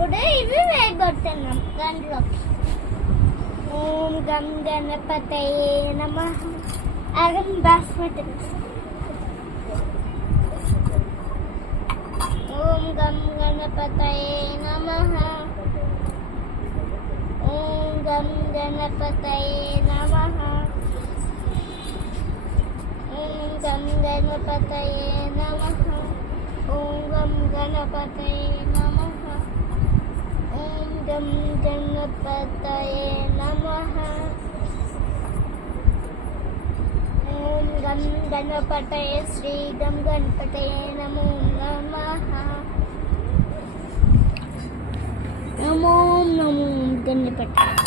ఇప్పుడు ఇవి వేయబడుతున్నాం దాంట్లో. ఓం గం గణపతయే నమః. అగం బాస్మతి. ఓం గం గణపతయే నమః. ఓం గం గణపతయే నమః. ఓం గం గణపతయే నమః. ఓం గం గణపతయే నమః. ఓం గం గణపతయే నమః. ఓం గం గణపతయే శ్రీ గం గణపతయే నమో నమః. నమో నమో గణపతయే.